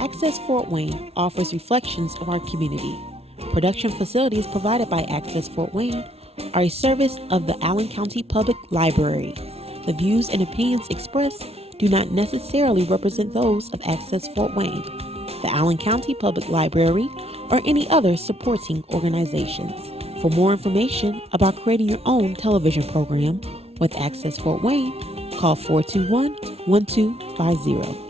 Access Fort Wayne offers reflections of our community. Production facilities provided by Access Fort Wayne are a service of the Allen County Public Library. The views and opinions expressed do not necessarily represent those of Access Fort Wayne, the Allen County Public Library, or any other supporting organizations. For more information about creating your own television program with Access Fort Wayne, call 421-1250.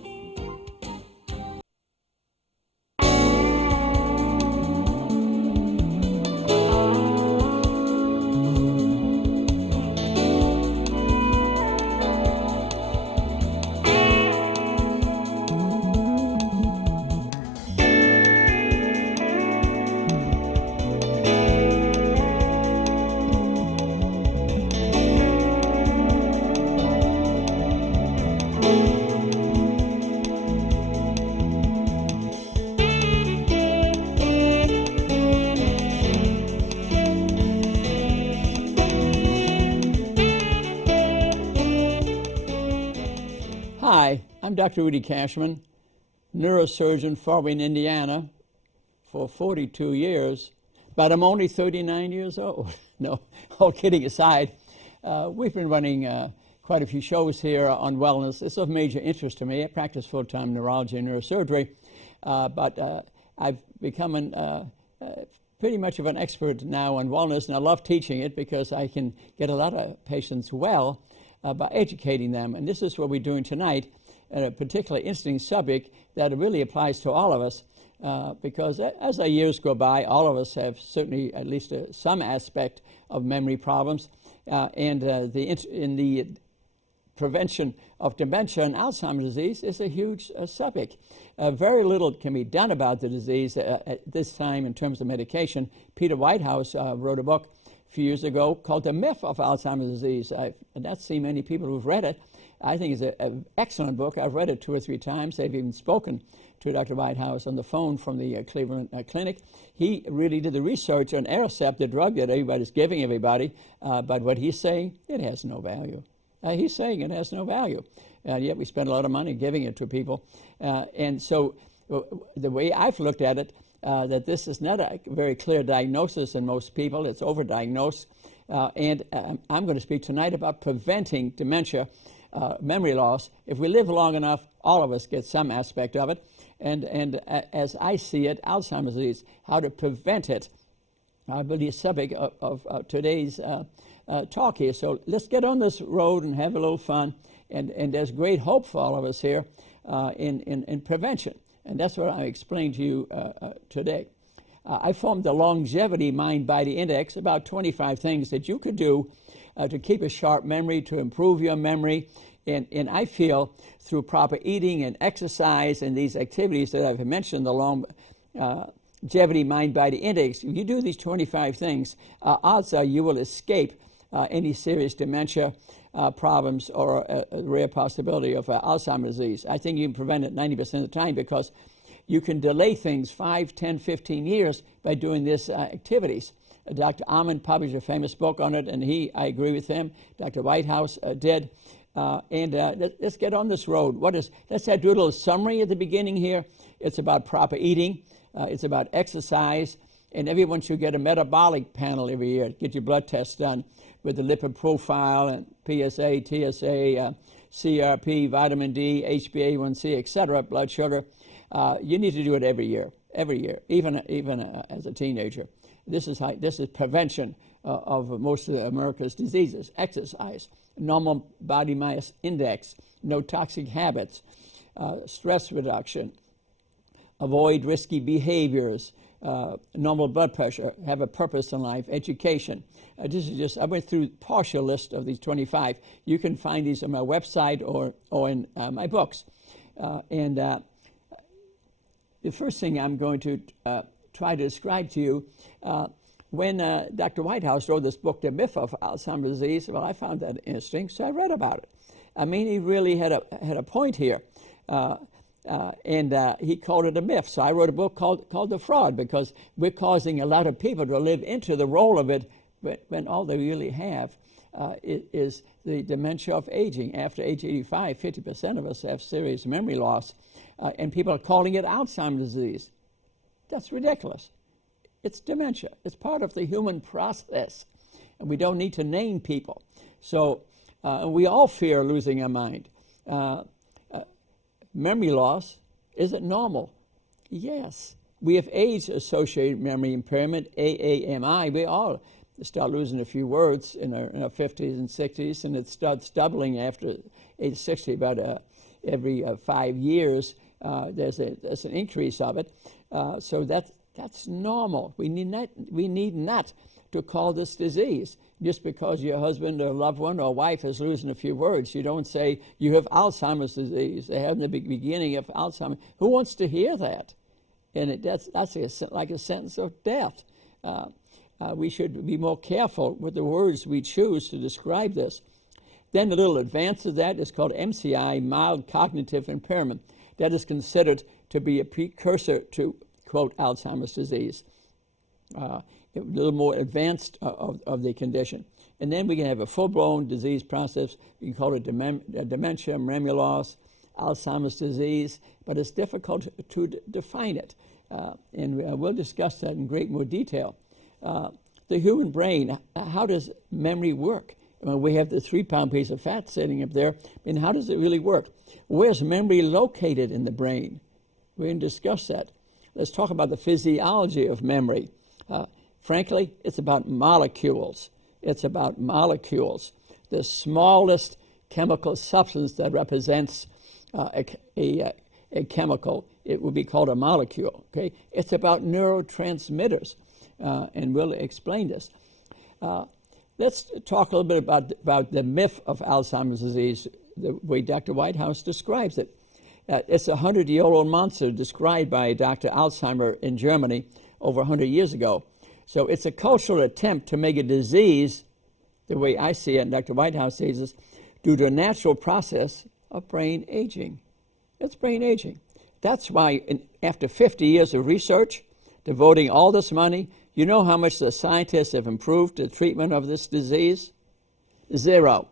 Hi, I'm Dr. Rudy Cashman, neurosurgeon, Fort Wayne, Indiana, for 42 years, but I'm only 39 years old. No, all kidding aside, we've been running quite a few shows here on wellness. It's of major interest to me. I practice full-time neurology and neurosurgery, but I've become pretty much of an expert now on wellness, and I love teaching it because I can get a lot of patients well by educating them. And this is what we're doing tonight, a particularly interesting subject that really applies to all of us, because as the years go by, all of us have certainly at least some aspect of memory problems, and in the prevention of dementia and Alzheimer's disease is a huge subject. Very little can be done about the disease at this time in terms of medication. Peter Whitehouse wrote a book a few years ago called The Myth of Alzheimer's Disease. I've not seen many people who've read it. I think it's an excellent book. I've read it 2 or 3 times. They've even spoken to Dr. Whitehouse on the phone from the Cleveland Clinic. He really did the research on Aricept, the drug that everybody's giving everybody, but what he's saying, it has no value. He's saying it has no value, and yet we spend a lot of money giving it to people. And so the way I've looked at it, that this is not a very clear diagnosis in most people. It's overdiagnosed. And I'm going to speak tonight about preventing dementia, memory loss. If we live long enough, all of us get some aspect of it. And as I see it, Alzheimer's disease, how to prevent it, I believe, is the subject of today's talk here. So let's get on this road and have a little fun. And there's great hope for all of us here in prevention. And that's what I explained to you today. I formed the Longevity Mind-Body Index, about 25 things that you could do to keep a sharp memory, to improve your memory. And I feel through proper eating and exercise and these activities that I've mentioned, the Longevity Mind-Body Index, if you do these 25 things, odds are you will escape any serious dementia problems or a rare possibility of Alzheimer's disease. I think you can prevent it 90% of the time because you can delay things 5, 10, 15 years by doing these activities. Dr. Amen published a famous book on it, and I agree with him. Dr. Whitehouse did. Let's get on this road. Let's do a little summary at the beginning here. It's about proper eating. It's about exercise. And everyone should get a metabolic panel every year. Get your blood tests done with the lipid profile and PSA, TSA, CRP, vitamin D, HbA1c, etc., blood sugar. You need to do it every year, even as a teenager. This is prevention of most of America's diseases. Exercise, normal body mass index, no toxic habits, stress reduction, avoid risky behaviors, normal blood pressure, have a purpose in life, education. This is just, I went through a partial list of these 25. You can find these on my website or in my books. The first thing I'm going to try to describe to you, when Dr. Whitehouse wrote this book, The Myth of Alzheimer's Disease, well, I found that interesting, so I read about it. I mean, he really had a point here. He called it a myth. So I wrote a book called The Fraud, because we're causing a lot of people to live into the role of it when all they really have is the dementia of aging. After age 85, 50% of us have serious memory loss, and people are calling it Alzheimer's disease. That's ridiculous. It's dementia. It's part of the human process, and we don't need to name people. So we all fear losing our mind. Memory loss, is it normal? Yes. We have age-associated memory impairment, AAMI. We all start losing a few words in our 50s and 60s, and it starts doubling after age 60. About every 5 years, there's an increase of it. So that's normal. We need not to call this disease. Just because your husband or loved one or wife is losing a few words, you don't say you have Alzheimer's disease. They have the beginning of Alzheimer's. Who wants to hear that? And that's like a sentence of death. We should be more careful with the words we choose to describe this. Then a little advance of that is called MCI, mild cognitive impairment. That is considered to be a precursor to, quote, Alzheimer's disease. A little more advanced of the condition. And then we can have a full-blown disease process. We can call it dementia, memory loss, Alzheimer's disease, but it's difficult to define it. And we'll discuss that in great more detail. The human brain, how does memory work? We have the 3-pound piece of fat sitting up there. And how does it really work? Where's memory located in the brain? We're going to discuss that. Let's talk about the physiology of memory. Frankly, it's about molecules. It's about molecules. The smallest chemical substance that represents a chemical, it would be called a molecule. Okay, it's about neurotransmitters, and we'll explain this. Let's talk a little bit about the myth of Alzheimer's disease, the way Dr. Whitehouse describes it. It's a 100-year-old monster described by Dr. Alzheimer in Germany over 100 years ago. So it's a cultural attempt to make a disease, the way I see it, and Dr. Whitehouse sees this, due to a natural process of brain aging. It's brain aging. That's why after 50 years of research, devoting all this money, you know how much the scientists have improved the treatment of this disease? Zero.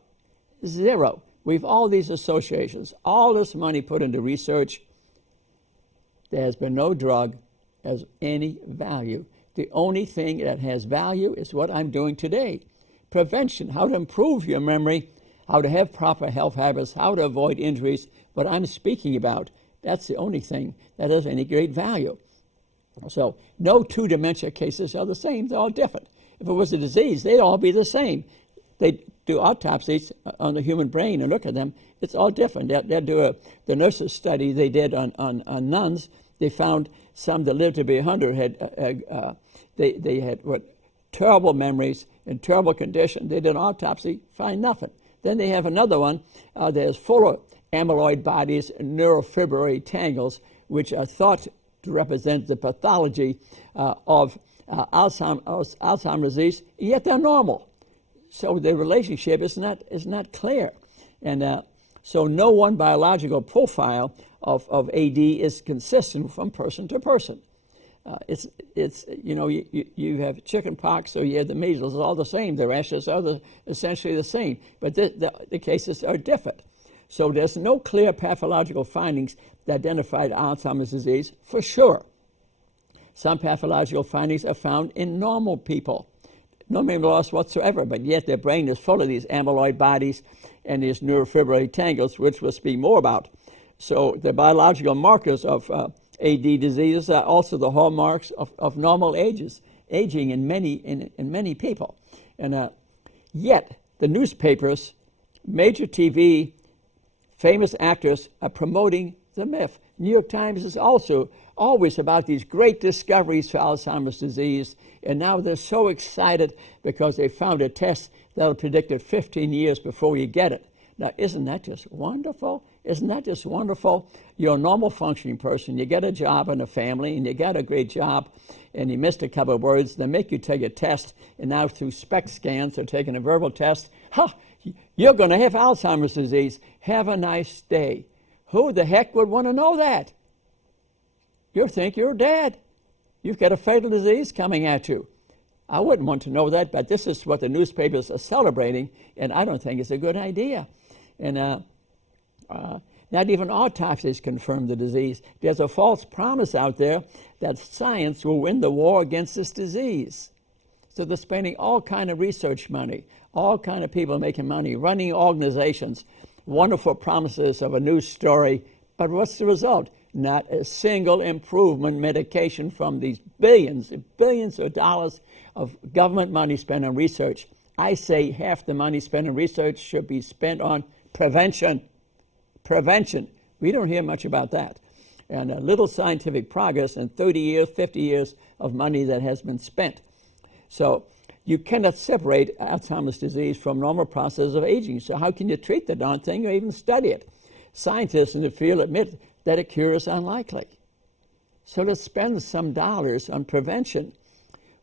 We've all these associations, all this money put into research. There has been no drug has any value. The only thing that has value is what I'm doing today. Prevention, how to improve your memory, how to have proper health habits, how to avoid injuries, what I'm speaking about. That's the only thing that has any great value. So no 2 dementia cases are the same. They're all different. If it was a disease, they'd all be the same. They do autopsies on the human brain and look at them. It's all different. They'll do the nurses study they did on nuns. They found some that lived to be 100 had they had terrible memories in terrible condition. They did an autopsy, find nothing. Then they have another one that is full of amyloid bodies and neurofibrillary tangles, which are thought to represent the pathology of Alzheimer's disease, yet they're normal. So the relationship is not clear. And so no one biological profile of AD is consistent from person to person. It's you have chicken pox or you have the measles, it's all the same. The rashes are essentially the same, but the cases are different. So there's no clear pathological findings that identified Alzheimer's disease for sure. Some pathological findings are found in normal people. No memory loss whatsoever, but yet their brain is full of these amyloid bodies and these neurofibrillary tangles, which we'll speak more about. So the biological markers of AD diseases are also the hallmarks of normal aging in many people. And yet the newspapers, major TV, famous actors are promoting the myth. New York Times is also always about these great discoveries for Alzheimer's disease, and now they're so excited because they found a test that'll predict it 15 years before you get it. Now, isn't that just wonderful? Isn't that just wonderful? You're a normal functioning person. You get a job and a family, and you got a great job, and you missed a couple of words. They make you take a test, and now through SPECT scans, they're taking a verbal test. You're going to have Alzheimer's disease. Have a nice day. Who the heck would want to know that? You think you're dead. You've got a fatal disease coming at you. I wouldn't want to know that, but this is what the newspapers are celebrating, and I don't think it's a good idea. And not even autopsies confirm the disease. There's a false promise out there that science will win the war against this disease. So they're spending all kind of research money, all kind of people making money, running organizations, wonderful promises of a new story. But what's the result? Not a single improvement medication from these billions and billions of dollars of government money spent on research. I say half the money spent on research should be spent on prevention. Prevention. We don't hear much about that. And a little scientific progress in 30 years, 50 years of money that has been spent. So you cannot separate Alzheimer's disease from normal process of aging. So how can you treat the darn thing or even study it? Scientists in the field admit that a cure is unlikely. So let's spend some dollars on prevention.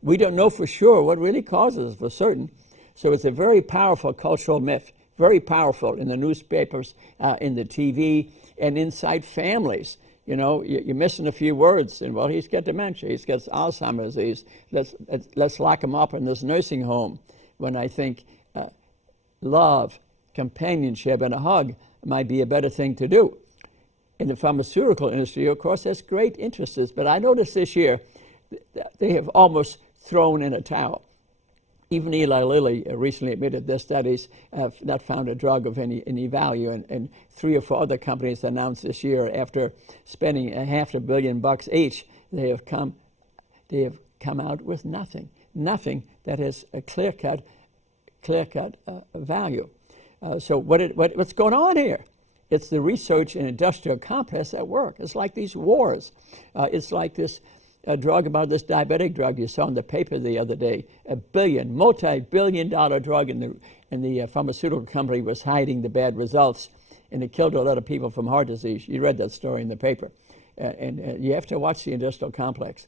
We don't know for sure what really causes it for certain. So it's a very powerful cultural myth, very powerful in the newspapers, in the TV, and inside families. You know, you're missing a few words, and well, he's got dementia, he's got Alzheimer's disease. Let's lock him up in this nursing home. When I think love, companionship, and a hug might be a better thing to do. In the pharmaceutical industry, of course, there's great interests, but I noticed this year they have almost thrown in a towel. Even Eli Lilly recently admitted their studies have not found a drug of any value, and 3 or 4 other companies announced this year, after spending $500 million each, they have come out with nothing that has a clear-cut value. So what's going on here? It's the research and industrial complex at work. It's like these wars. It's like this drug, about this diabetic drug you saw in the paper the other day. A multi-billion-dollar drug, and the pharmaceutical company was hiding the bad results, and it killed a lot of people from heart disease. You read that story in the paper. And you have to watch the industrial complex.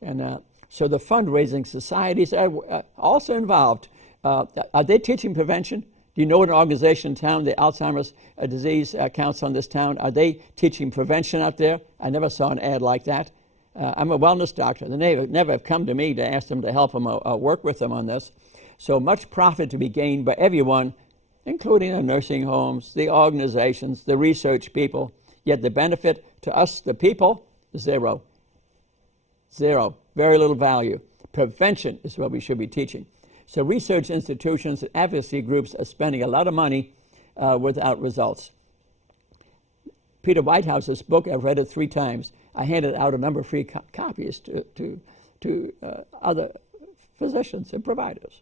And so the fundraising societies are also involved. Are they teaching prevention? Do you know an organization in town, the Alzheimer's Disease Council in this town? Are they teaching prevention out there? I never saw an ad like that. I'm a wellness doctor. They never have come to me to ask them to help them work with them on this. So much profit to be gained by everyone, including the nursing homes, the organizations, the research people. Yet the benefit to us, the people, zero. Zero. Very little value. Prevention is what we should be teaching. So research institutions and advocacy groups are spending a lot of money without results. Peter Whitehouse's book, I've read it 3 times. I handed out a number of free copies to other physicians and providers.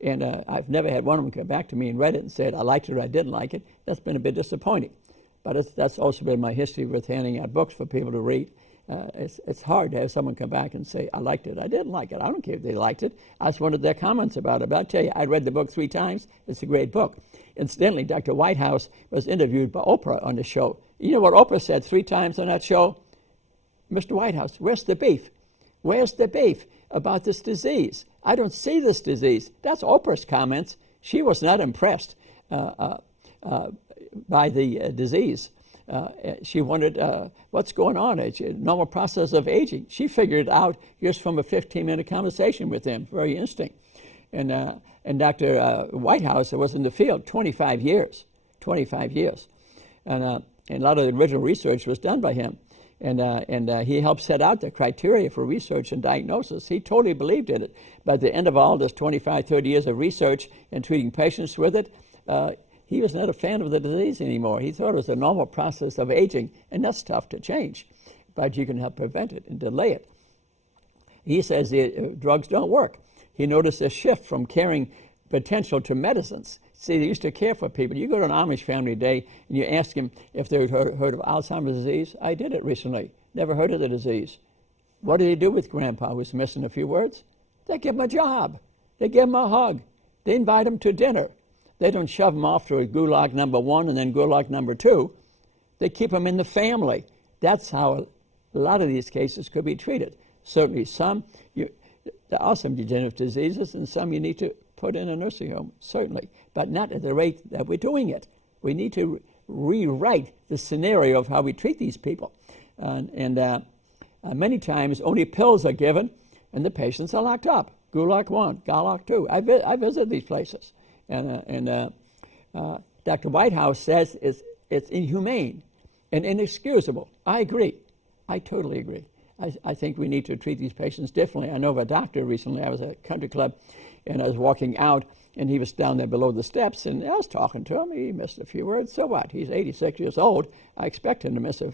And I've never had one of them come back to me and read it and said, I liked it or I didn't like it. That's been a bit disappointing. But that's also been my history with handing out books for people to read. It's hard to have someone come back and say, I liked it, I didn't like it. I don't care if they liked it. I just wanted their comments about it. But I tell you, I read the book 3 times. It's a great book. Incidentally, Dr. Whitehouse was interviewed by Oprah on the show. You know what Oprah said 3 times on that show? Mr. Whitehouse, where's the beef? Where's the beef about this disease? I don't see this disease. That's Oprah's comments. She was not impressed by the disease. She wondered what's going on. It's a normal process of aging. She figured it out just from a 15-minute conversation with him, very instinct. And Dr. Whitehouse was in the field 25 years. And a lot of the original research was done by him. And he helped set out the criteria for research and diagnosis. He totally believed in it. By the end of all this 25, 30 years of research and treating patients with it, he was not a fan of the disease anymore. He thought it was a normal process of aging, and that's tough to change. But you can help prevent it and delay it. He says the drugs don't work. He noticed a shift from caring potential to medicines. See, they used to care for people. You go to an Amish family day and you ask them if they'd heard of Alzheimer's disease. I did it recently. Never heard of the disease. What did he do with Grandpa who's missing a few words? They give him a job. They give him a hug. They invite him to dinner. They don't shove him off to a gulag number 1 and then gulag number 2. They keep him in the family. That's how a lot of these cases could be treated. Certainly there are some degenerative diseases, and some you need to put in a nursing home, certainly, but not at the rate that we're doing it. We need to rewrite the scenario of how we treat these people. Many times only pills are given and the patients are locked up. Gulag 1, Gulag 2. I visit these places. And Dr. Whitehouse says it's inhumane and inexcusable. I agree. I totally agree. I think we need to treat these patients differently. I know of a doctor recently. I was at a country club, and I was walking out, and he was down there below the steps, and I was talking to him. He missed a few words. So what? He's 86 years old. I expect him to miss a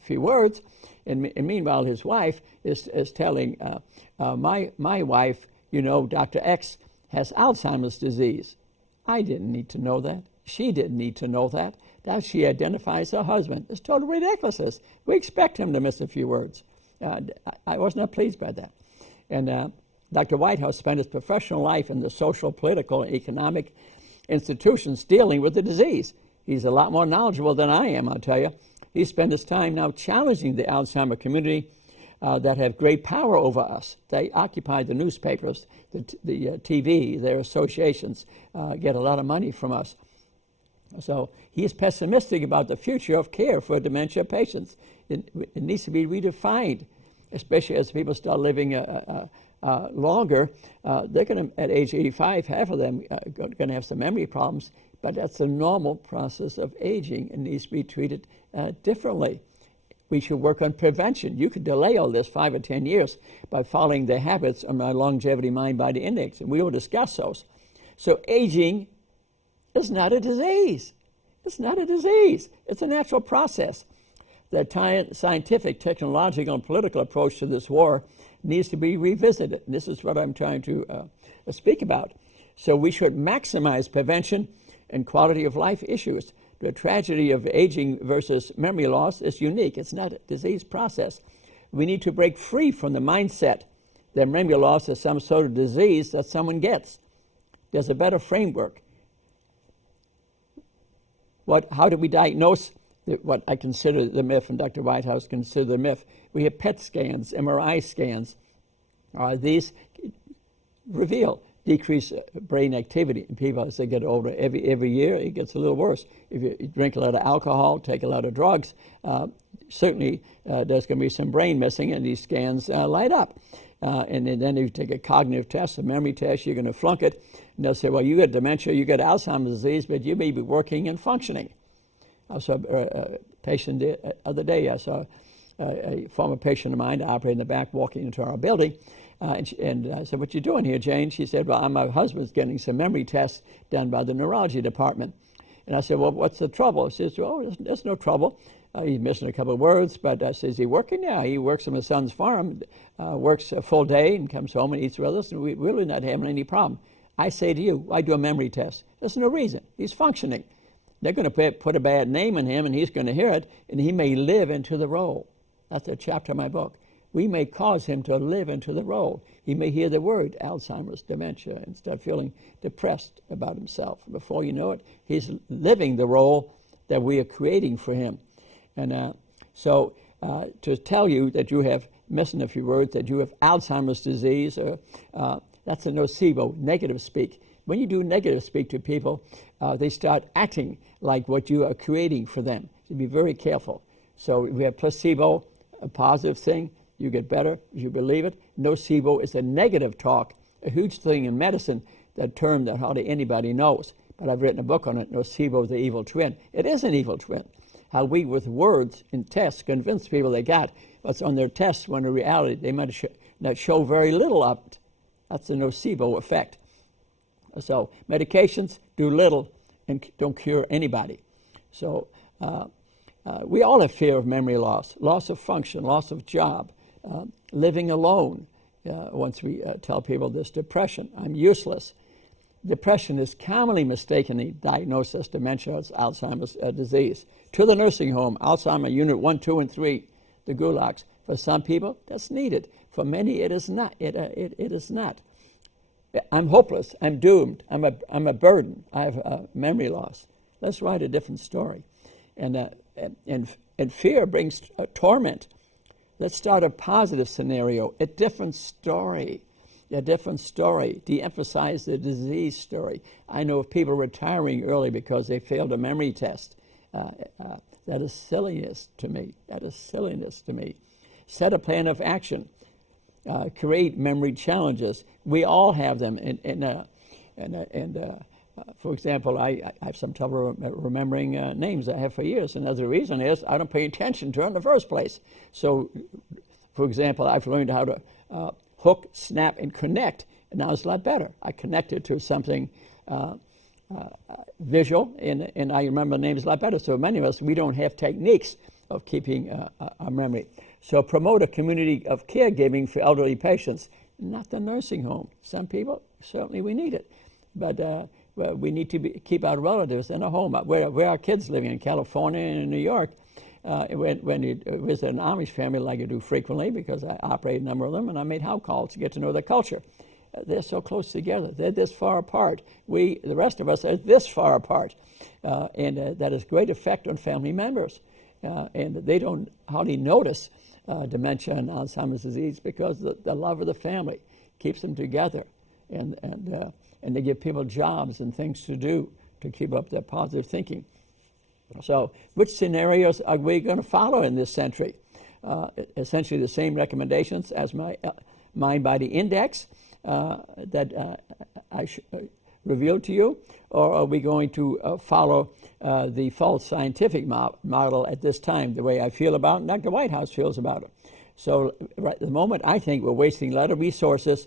few words. And meanwhile, his wife is telling my wife, Dr. X has Alzheimer's disease. I didn't need to know that. She didn't need to know that. Now she identifies her husband. It's total ridiculousness. We expect him to miss a few words. I was not pleased by that. And Dr. Whitehouse spent his professional life in the social, political, and economic institutions dealing with the disease. He's a lot more knowledgeable than I am, I'll tell you. He spent his time now challenging the Alzheimer community that have great power over us. They occupy the newspapers, the TV, their associations, get a lot of money from us. So he is pessimistic about the future of care for dementia patients. It needs to be redefined, especially as people start living longer. They're going to, at age 85, half of them are going to have some memory problems, but that's a normal process of aging and needs to be treated differently. We should work on prevention. You could delay all this 5 or 10 years by following the habits of my longevity mind-body index, and we will discuss those. So aging is not a disease. It's not a disease. It's a natural process. The scientific, technological, and political approach to this war needs to be revisited. And this is what I'm trying to speak about. So we should maximize prevention and quality of life issues. The tragedy of aging versus memory loss is unique. It's not a disease process. We need to break free from the mindset that memory loss is some sort of disease that someone gets. There's a better framework. How do we diagnose what I consider the myth, and Dr. Whitehouse consider the myth? We have PET scans, MRI scans. These reveal decreased brain activity in people as they get older. Every year it gets a little worse. If you drink a lot of alcohol, take a lot of drugs, certainly there's going to be some brain missing, and these scans light up. And then you take a cognitive test, a memory test, you're going to flunk it, and they'll say, well, you got dementia, you got Alzheimer's disease, but you may be working and functioning. I saw a patient the other day. I saw a former patient of mine operating in the back, walking into our building, and I said, what you doing here, Jane? She said, well, my husband's getting some memory tests done by the neurology department. And I said, well, what's the trouble? She says, well, there's no trouble. He's missing a couple of words, but I said, is he working? Yeah, he works on his son's farm, works a full day and comes home and eats with us, and we're really not having any problem. I say to you, why do a memory test? There's no reason. He's functioning. They're going to put a bad name on him, and he's going to hear it, and he may live into the role. That's a chapter of my book. We may cause him to live into the role. He may hear the word Alzheimer's, dementia, and start feeling depressed about himself. Before you know it, he's living the role that we are creating for him. And so to tell you that you have, missing a few words, that you have Alzheimer's disease, that's a nocebo, negative speak. When you do negative speak to people, they start acting like what you are creating for them. So be very careful. So we have placebo, a positive thing. You get better if you believe it. Nocebo is a negative talk, a huge thing in medicine, that term that hardly anybody knows. But I've written a book on it, Nocebo, the Evil Twin. It is an evil twin. How we, with words in tests, convince people they got what's on their tests when in reality they might not show very little of it. That's the nocebo effect. So medications do little and don't cure anybody. So we all have fear of memory loss, loss of function, loss of job, living alone. Once we tell people this, depression, I'm useless. Depression is commonly mistakenly diagnosed as dementia, as Alzheimer's disease. To the nursing home, Alzheimer Unit 1, 2, and 3, the gulags. For some people, that's needed. For many, it is not. It is not. I'm hopeless. I'm doomed. I'm a burden. I have memory loss. Let's write a different story. And fear brings torment. Let's start a positive scenario, a different story. A different story. De-emphasize the disease story. I know of people retiring early because they failed a memory test. That is silliness to me. That is silliness to me. Set a plan of action. create memory challenges. We all have them, for example, I have some trouble remembering names I have for years, and the reason is I don't pay attention to it in the first place. So, for example, I've learned how to hook, snap, and connect, and now it's a lot better. I connected to something visual, and I remember names a lot better. So many of us, we don't have techniques of keeping our memory. So promote a community of caregiving for elderly patients, not the nursing home. Some people, certainly we need it, but well, we need to keep our relatives in a home. Where our kids living in California and in New York, when you visit an Amish family like I do frequently, because I operate a number of them, and I made house calls to get to know their culture. They're so close together. They're this far apart. The rest of us, are this far apart. And that has great effect on family members. And they don't hardly notice dementia and Alzheimer's disease because the love of the family keeps them together. And they give people jobs and things to do to keep up their positive thinking. So which scenarios are we going to follow in this century? Essentially the same recommendations as my mind-body index that I revealed to you, or are we going to follow the false scientific model at this time, the way I feel about it and Dr. Whitehouse feels about it? So right at the moment, I think we're wasting a lot of resources.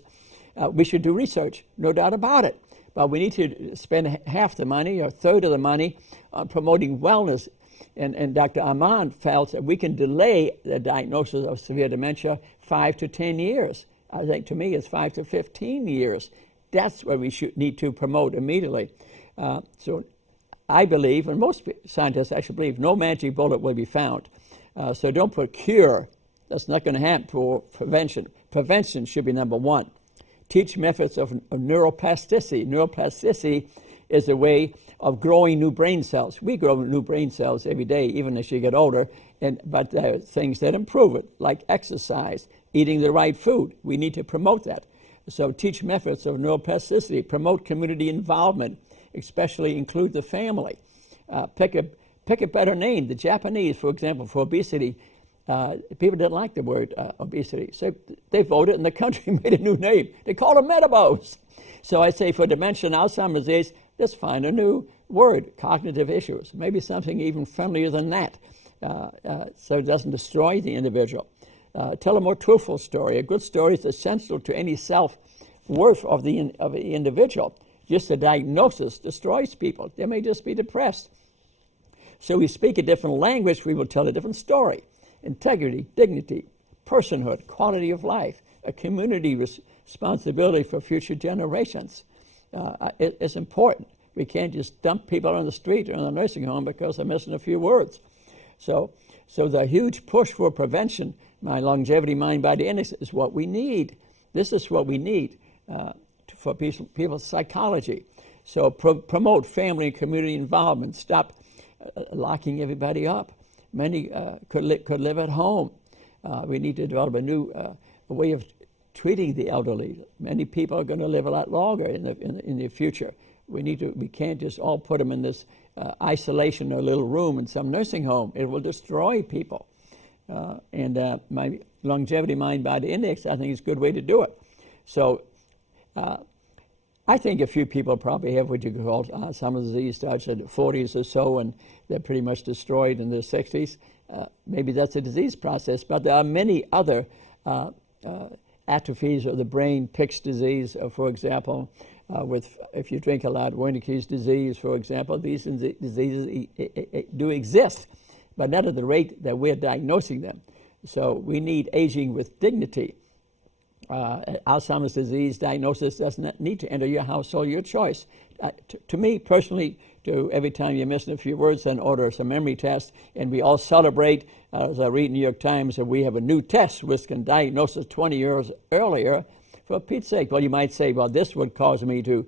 We should do research, no doubt about it, but we need to spend half the money or a third of the money on promoting wellness. And Dr. Ahmad felt that we can delay the diagnosis of severe dementia 5 to 10 years. I think to me it's 5 to 15 years. That's what we need to promote immediately. So I believe, and most scientists actually believe, no magic bullet will be found. So don't put cure. That's not going to happen for prevention. Prevention should be number one. Teach methods of neuroplasticity. Neuroplasticity is a way of growing new brain cells. We grow new brain cells every day, even as you get older, but there are things that improve it, like exercise, eating the right food. We need to promote that. So teach methods of neuroplasticity, promote community involvement, especially include the family. Pick a better name. The Japanese, for example, for obesity, people didn't like the word obesity. So they voted and the country made a new name. They called them metabos. So I say for dementia and Alzheimer's disease, let's find a new word, cognitive issues, maybe something even friendlier than that, so it doesn't destroy the individual. Tell a more truthful story. A good story is essential to any self-worth of the individual. Just a diagnosis destroys people. They may just be depressed. So we speak a different language, we will tell a different story. Integrity, dignity, personhood, quality of life, a community responsibility for future generations. It's important. We can't just dump people on the street or in the nursing home because they're missing a few words. So the huge push for prevention, my longevity mind-body index, is what we need. This is what we need for people's psychology. So promote family and community involvement. Stop locking everybody up. Many could live at home. We need to develop a new way of treating the elderly. Many people are going to live a lot longer in the future. We can't just all put them in this isolation or little room in some nursing home. It will destroy people. And my longevity mind-body index, I think, is a good way to do it. So I think a few people probably have what you could call Alzheimer's disease, starts at the 40s or so, and they're pretty much destroyed in their 60s. Maybe that's a disease process, but there are many other atrophies of the brain. Pick's disease, for example, if you drink a lot, Wernicke's disease, for example. These diseases do exist, but not at the rate that we're diagnosing them. So we need aging with dignity. Alzheimer's disease diagnosis does not need to enter your household, your choice. To me personally, every time you're missing a few words, then order some memory test, and we all celebrate. As I read in the New York Times, that we have a new test which can diagnose us 20 years earlier For Pete's sake. Well, you might say, well, this would cause me to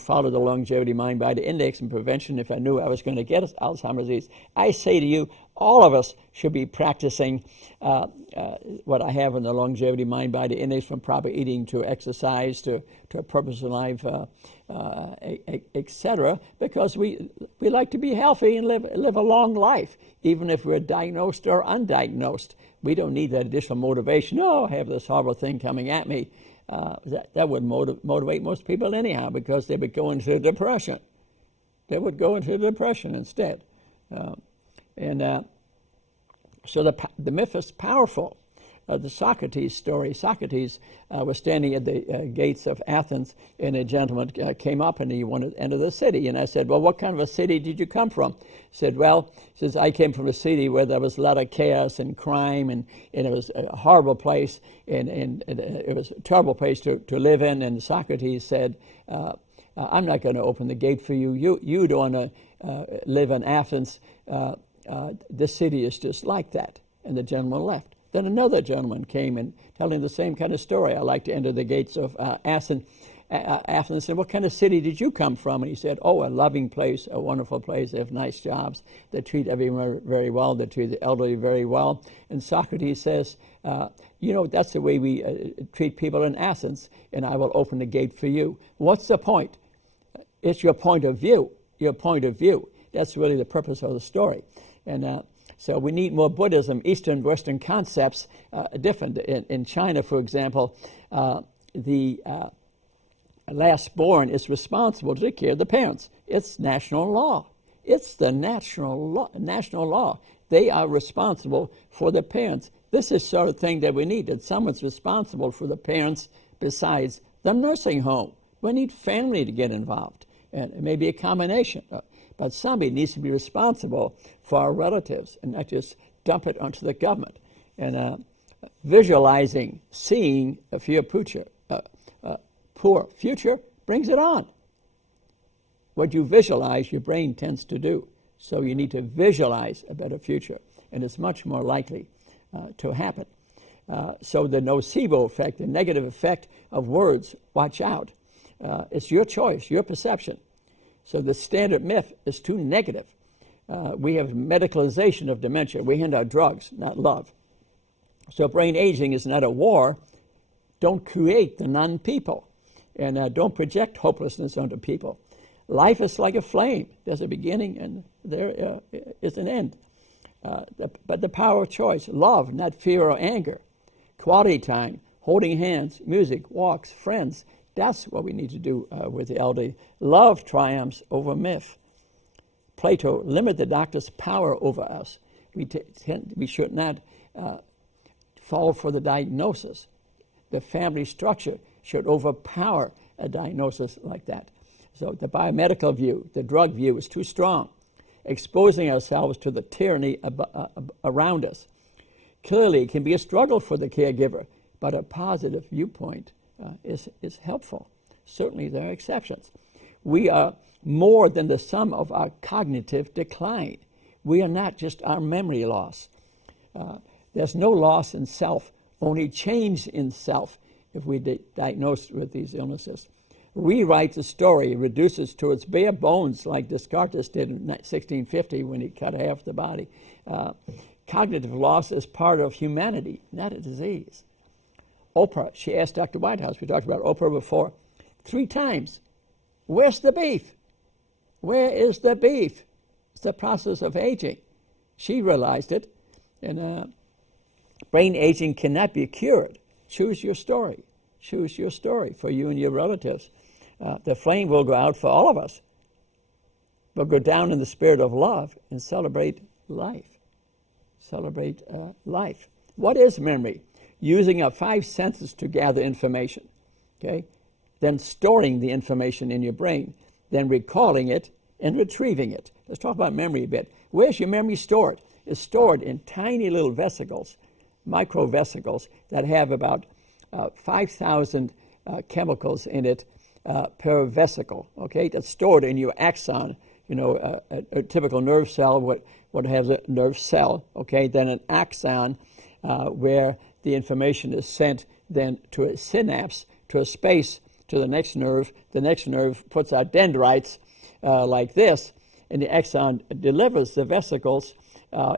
follow the longevity mind-body index and prevention if I knew I was going to get Alzheimer's disease. I say to you, all of us should be practicing what I have in the longevity mind-body index, from proper eating to exercise to a purpose in life, etc., because we like to be healthy and live a long life, even if we're diagnosed or undiagnosed. We don't need that additional motivation. Oh, I have this horrible thing coming at me. That would motivate most people anyhow, because they would go into depression. They would go into depression instead. So the myth is powerful. The Socrates story. Socrates was standing at the gates of Athens, and a gentleman came up and he wanted to enter the city. And I said, well, what kind of a city did you come from? He said, well, I came from a city where there was a lot of chaos and crime, and it was a horrible place, and it was a terrible place to live in. And Socrates said, I'm not going to open the gate for you. You don't want to live in Athens. This city is just like that. And the gentleman left. Then another gentleman came and telling the same kind of story. I like to enter the gates of Athens. Athens said, what kind of city did you come from? And he said, oh, a loving place, a wonderful place. They have nice jobs. They treat everyone very well. They treat the elderly very well. And Socrates says, that's the way we treat people in Athens, and I will open the gate for you. What's the point? It's your point of view. Your point of view. That's really the purpose of the story. And so we need more Buddhism. Eastern, Western concepts are different. In China, for example, the last born is responsible to take care of the parents. It's national law. It's the national law. They are responsible for the parents. This is the sort of thing that we need, that someone's responsible for the parents besides the nursing home. We need family to get involved, and maybe a combination. But somebody needs to be responsible for our relatives and not just dump it onto the government. And visualizing, seeing a poor future brings it on. What you visualize, your brain tends to do. So you need to visualize a better future, and it's much more likely to happen. So the nocebo effect, the negative effect of words, watch out. It's your choice, your perception. So the standard myth is too negative. We have medicalization of dementia. We hand out drugs, not love. So brain aging is not a war. Don't create the non-people. And don't project hopelessness onto people. Life is like a flame. There's a beginning and there is an end. But the power of choice, love, not fear or anger. Quality time, holding hands, music, walks, friends. That's what we need to do with the elderly. Love triumphs over myth. Plato, limit the doctor's power over us. We should not fall for the diagnosis. The family structure should overpower a diagnosis like that. So the biomedical view, the drug view, is too strong, exposing ourselves to the tyranny around us. Clearly, it can be a struggle for the caregiver, but a positive viewpoint is helpful. Certainly, there are exceptions. We are more than the sum of our cognitive decline. We are not just our memory loss. There's no loss in self, only change in self if we diagnosed with these illnesses. Rewrite the story, reduces to its bare bones like Descartes did in 1650 when he cut half the body. Cognitive loss is part of humanity, not a disease. Oprah, she asked Dr. Whitehouse, we talked about Oprah before, 3 times, where's the beef? Where is the beef? It's the process of aging. She realized it, and brain aging cannot be cured. Choose your story. Choose your story for you and your relatives. The flame will go out for all of us. But go down in the spirit of love and celebrate life. Celebrate life. What is memory? Using our 5 senses to gather information, okay? Then storing the information in your brain, then recalling it and retrieving it. Let's talk about memory a bit. Where's your memory stored? It's stored in tiny little vesicles, microvesicles, that have about 5,000 chemicals in it per vesicle, okay? That's stored in your axon. A typical nerve cell would have a nerve cell, okay? Then an axon where the information is sent then to a synapse to a space to the next nerve. The next nerve puts out dendrites like this, and the axon delivers the vesicles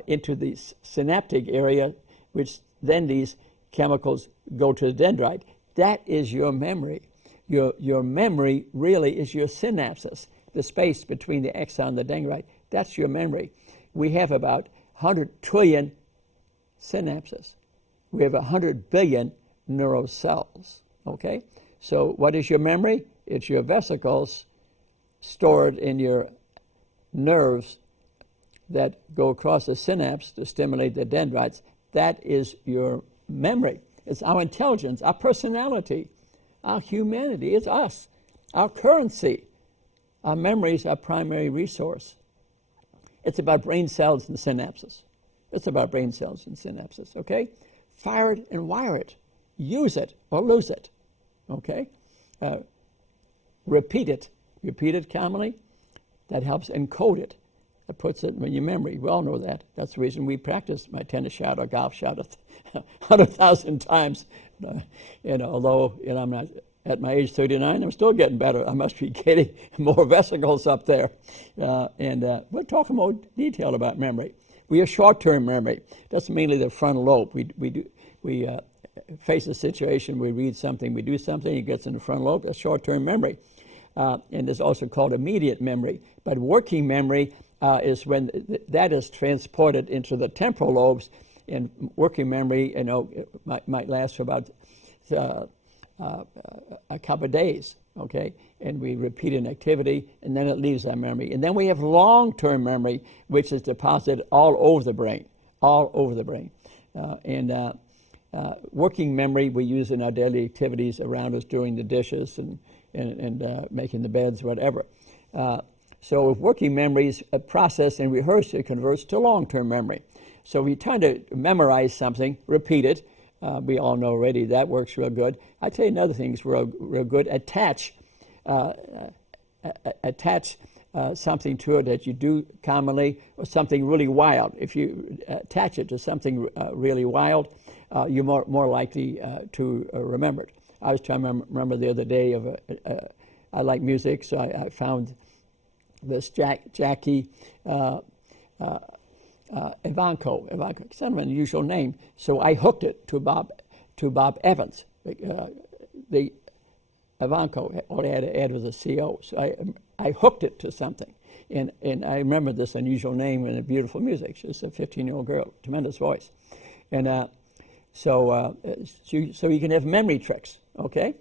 into the synaptic area, which then these chemicals go to the dendrite. That is your memory. Your memory really is your synapses, the space between the axon and the dendrite. That's your memory. We have about 100 trillion synapses. We have 100 billion neurocells, okay? So what is your memory? It's your vesicles stored in your nerves that go across the synapse to stimulate the dendrites. That is your memory. It's our intelligence, our personality, our humanity. It's us, our currency. Our memory is our primary resource. It's about brain cells and synapses. It's about brain cells and synapses, okay? Fire it and wire it. Use it or lose it, okay? Repeat it. Repeat it commonly. That helps encode it. That puts it in your memory. We all know that. That's the reason we practice my tennis shot or golf shot 100,000 times. Although I'm not at my age 39, I'm still getting better. I must be getting more vesicles up there. We'll talk in more detail about memory. We have short-term memory. That's mainly the frontal lobe. We face a situation, we read something, we do something, it gets in the frontal lobe. That's short-term memory. And it's also called immediate memory. But working memory is when that is transported into the temporal lobes. And working memory, might last for about a couple of days, okay? And we repeat an activity, and then it leaves our memory. And then we have long-term memory, which is deposited all over the brain, working memory we use in our daily activities around us, doing the dishes and making the beds, whatever. So working memory is a process and rehearse, it converts to long-term memory. So if you're trying to memorize something, repeat it. We all know already that works real good. I tell you another thing is real good. Attach something to it that you do commonly, or something really wild. If you attach it to something really wild, you're more likely to remember it. I was trying to remember the other day of I like music, so I found this Jackie Ivanko. It's kind of an unusual name. So I hooked it to Bob Evans. The Ivanko, all I had to add was a CO. So I hooked it to something. And I remember this unusual name and the beautiful music. She's a 15-year-old girl, tremendous voice. And so you can have memory tricks, okay?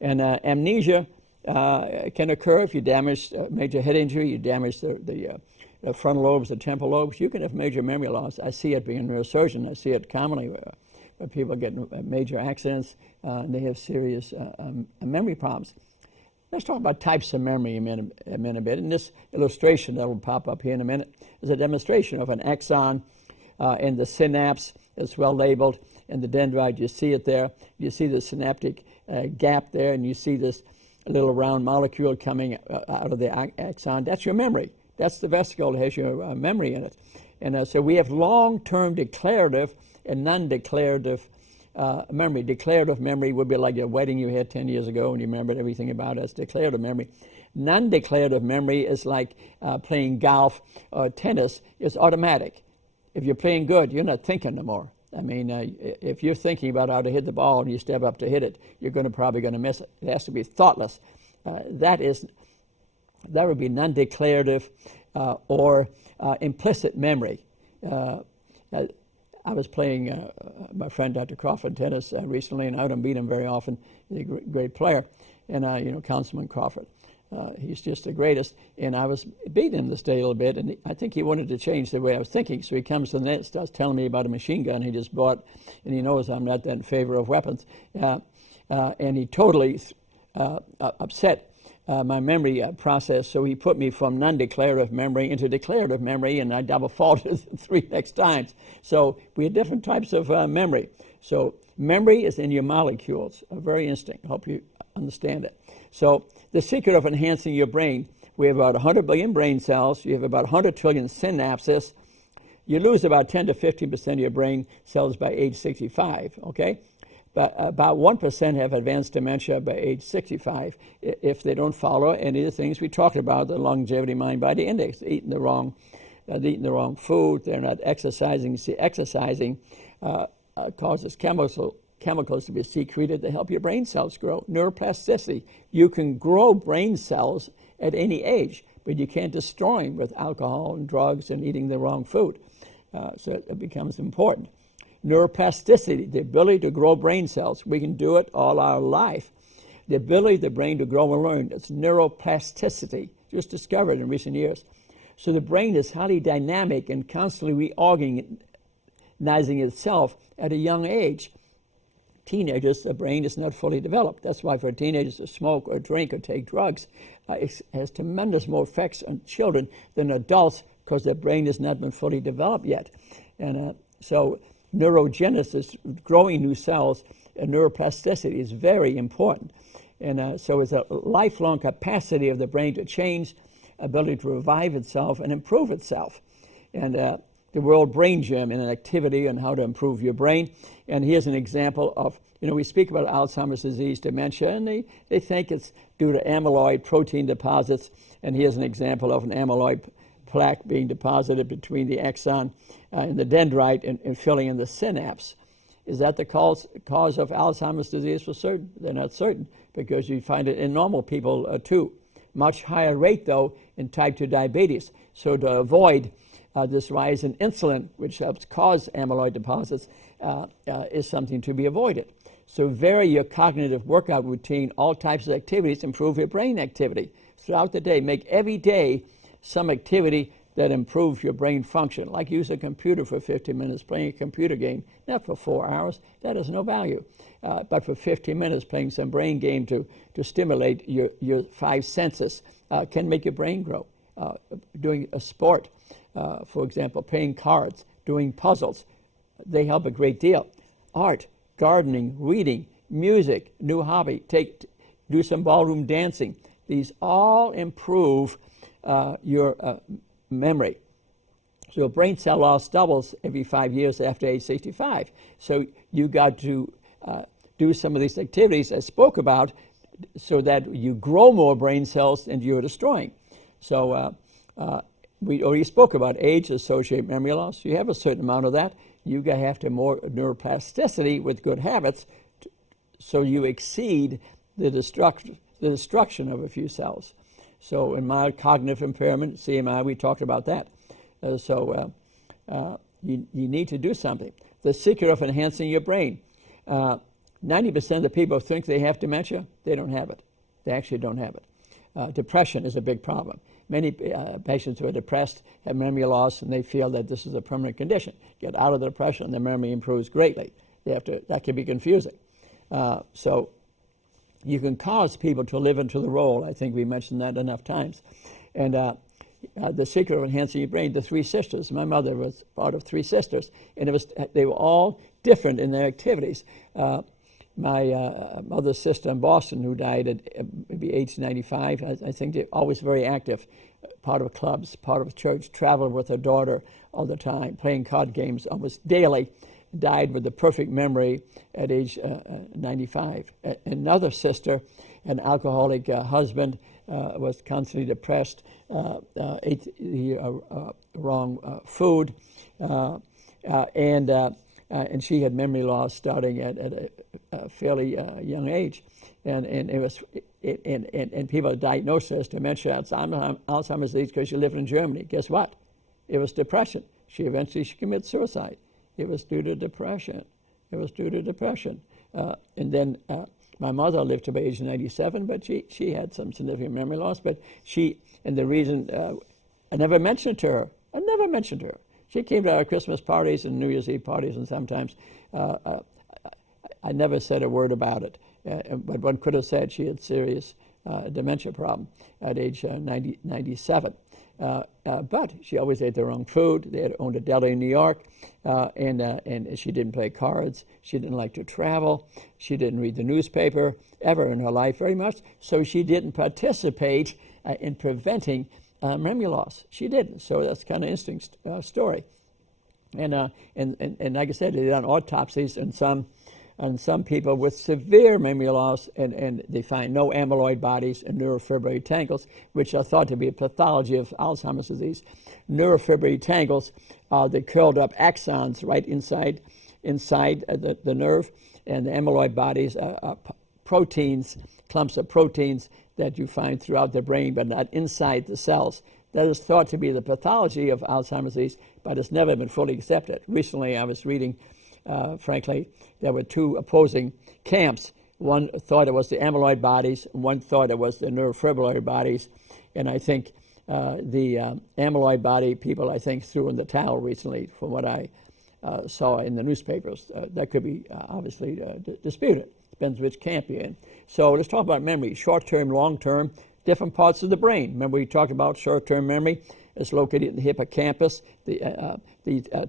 And amnesia can occur if you damage major head injury, you damage the frontal lobes, the temporal lobes. You can have major memory loss. I see it being a neurosurgeon. I see it commonly where people get major accidents and they have serious memory problems. Let's talk about types of memory in a bit. And this illustration that will pop up here in a minute is a demonstration of an axon in the synapse. It's well labeled. And the dendrite, you see it there. You see the synaptic gap there, and you see this little round molecule coming out of the axon. That's your memory. That's the vesicle that has your memory in it. And so we have long-term declarative and non-declarative memory. Declarative memory would be like a wedding you had 10 years ago and you remembered everything about it. That's declarative memory. Non-declarative memory is like playing golf or tennis. It's automatic. If you're playing good, you're not thinking no more. I mean, if you're thinking about how to hit the ball and you step up to hit it, you're probably going to miss it. It has to be thoughtless. That would be non-declarative or implicit memory. I was playing my friend Dr. Crawford tennis recently, and I don't beat him very often. He's a great player, and Councilman Crawford. He's just the greatest, and I was beating him this day a little bit, and I think he wanted to change the way I was thinking, so he comes to the net, starts telling me about a machine gun he just bought, and he knows I'm not that in favor of weapons, and he totally upset my memory process, so he put me from non-declarative memory into declarative memory, and I double faulted 3 next times. So we have different types of memory. So memory is in your molecules, very interesting. I hope you understand it. So the secret of enhancing your brain, we have about 100 billion brain cells, you have about 100 trillion synapses, you lose about 10 to 15% of your brain cells by age 65, okay? but about 1% have advanced dementia by age 65 if they don't follow any of the things we talked about, the longevity mind-body index, eating the wrong food, they're not exercising. See, exercising causes chemicals to be secreted to help your brain cells grow. Neuroplasticity. You can grow brain cells at any age, but you can't destroy them with alcohol and drugs and eating the wrong food. So it becomes important. Neuroplasticity, the ability to grow brain cells. We can do it all our life. The ability of the brain to grow and learn. It's neuroplasticity, just discovered in recent years. So the brain is highly dynamic and constantly reorganizing itself at a young age. Teenagers, the brain is not fully developed. That's why for teenagers to smoke or drink or take drugs it has tremendous more effects on children than adults because their brain has not been fully developed yet. And so neurogenesis, growing new cells, and neuroplasticity is very important. And so it's a lifelong capacity of the brain to change, ability to revive itself and improve itself. And the World Brain Gym in an activity on how to improve your brain. And here's an example of, we speak about Alzheimer's disease, dementia, and they think it's due to amyloid protein deposits. And here's an example of an amyloid plaque being deposited between the axon and the dendrite and filling in the synapse. Is that the cause of Alzheimer's disease for certain? They're not certain because you find it in normal people too. Much higher rate, though, in type 2 diabetes. So to avoid this rise in insulin, which helps cause amyloid deposits, is something to be avoided. So vary your cognitive workout routine. All types of activities improve your brain activity. Throughout the day, make every day some activity that improves your brain function, like use a computer for 15 minutes, playing a computer game, not for 4 hours. That has no value. But for 15 minutes, playing some brain game to stimulate your 5 senses can make your brain grow. Doing a sport, for example, playing cards, doing puzzles, they help a great deal. Art, gardening, reading, music, new hobby, do some ballroom dancing. These all improve your memory. So brain cell loss doubles every 5 years after age 65. So you got to do some of these activities I spoke about so that you grow more brain cells than you're destroying. So we already spoke about age-associated memory loss. You have a certain amount of that. You have to have more neuroplasticity with good habits so you exceed the destruction of a few cells. So in mild cognitive impairment, CMI, we talked about that. You need to do something. The secret of enhancing your brain. 90% of the people think they have dementia. They don't have it. They actually don't have it. Depression is a big problem. Many patients who are depressed have memory loss, and they feel that this is a permanent condition. Get out of the depression, and their memory improves greatly. That can be confusing. So you can cause people to live into the role. I think we mentioned that enough times. And the secret of enhancing your brain, the 3 sisters. My mother was part of 3 sisters, and they were all different in their activities. My mother's sister in Boston, who died at maybe age 95, I think they're always very active, part of clubs, part of church, traveled with her daughter all the time, playing card games almost daily, died with a perfect memory at age 95. Another sister, an alcoholic husband, was constantly depressed, ate the wrong food, and she had memory loss starting at a fairly young age, and people diagnosed her as dementia, Alzheimer's disease, because she lived in Germany. Guess what? It was depression. She eventually committed suicide. It was due to depression. And then my mother lived to age 97, but she had some significant memory loss. But and the reason I never mentioned to her. She came to our Christmas parties and New Year's Eve parties, and sometimes I never said a word about it. But one could have said she had serious dementia problem at age 97. But she always ate the wrong food. They had owned a deli in New York, and she didn't play cards. She didn't like to travel. She didn't read the newspaper ever in her life very much. So she didn't participate in preventing memory loss. She didn't. So that's kind of interesting story. And like I said, they did on autopsies, and some on some people with severe memory loss, and they find no amyloid bodies and neurofibrillary tangles, which are thought to be a pathology of Alzheimer's disease. Neurofibrillary tangles are the curled up axons right inside the nerve, and the amyloid bodies are proteins, clumps of proteins that you find throughout the brain, but not inside the cells. That is thought to be the pathology of Alzheimer's disease, but it's never been fully accepted. Recently, I was reading, frankly, there were two opposing camps. One thought it was the amyloid bodies, and one thought it was the neurofibrillary bodies. And I think the amyloid body people, I think, threw in the towel recently, from what I saw in the newspapers. That could be obviously disputed. Depends which camp you're in. So let's talk about memory, short-term, long-term, different parts of the brain. Remember, we talked about short-term memory. It's located in the hippocampus, the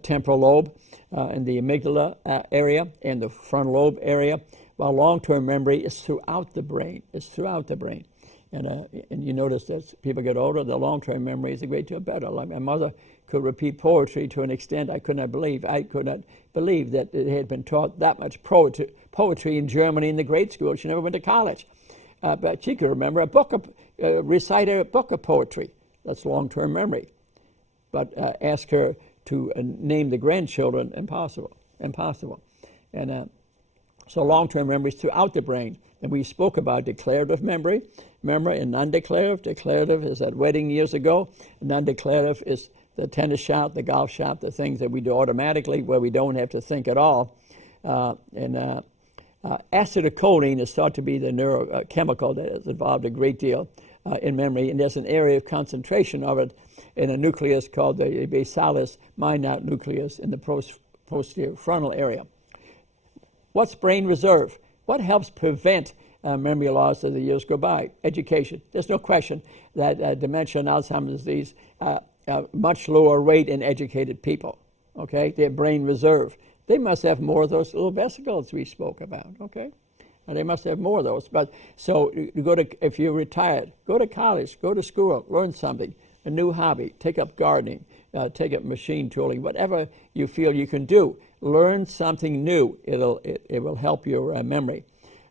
temporal lobe, and the amygdala area, and the frontal lobe area, while long-term memory is throughout the brain. It's throughout the brain. And you notice that as people get older, the long-term memory is a great deal better. Like my mother could repeat poetry to an extent I could not believe. I could not believe that it had been taught that much poetry in Germany in the grade school. She never went to college. But she could remember recite a book of poetry. That's long-term memory. But ask her to name the grandchildren, impossible. And so long-term memory is throughout the brain. And we spoke about declarative memory. Remember, and non-declarative. Declarative is that wedding years ago. Non-declarative is the tennis shot, the golf shot, the things that we do automatically where we don't have to think at all. Acetylcholine is thought to be the neurochemical that is involved a great deal in memory, and there's an area of concentration of it in a nucleus called the basalis minor nucleus in the posterior frontal area. What's brain reserve? What helps prevent memory loss as the years go by? Education. There's no question that dementia and Alzheimer's disease much lower rate in educated people. Okay, their brain reserve. They must have more of those little vesicles we spoke about. Okay, and they must have more of those. But so you go to, if you're retired, go to college, go to school, learn something, a new hobby, take up gardening, take up machine tooling, whatever you feel you can do. Learn something new. It will help your memory.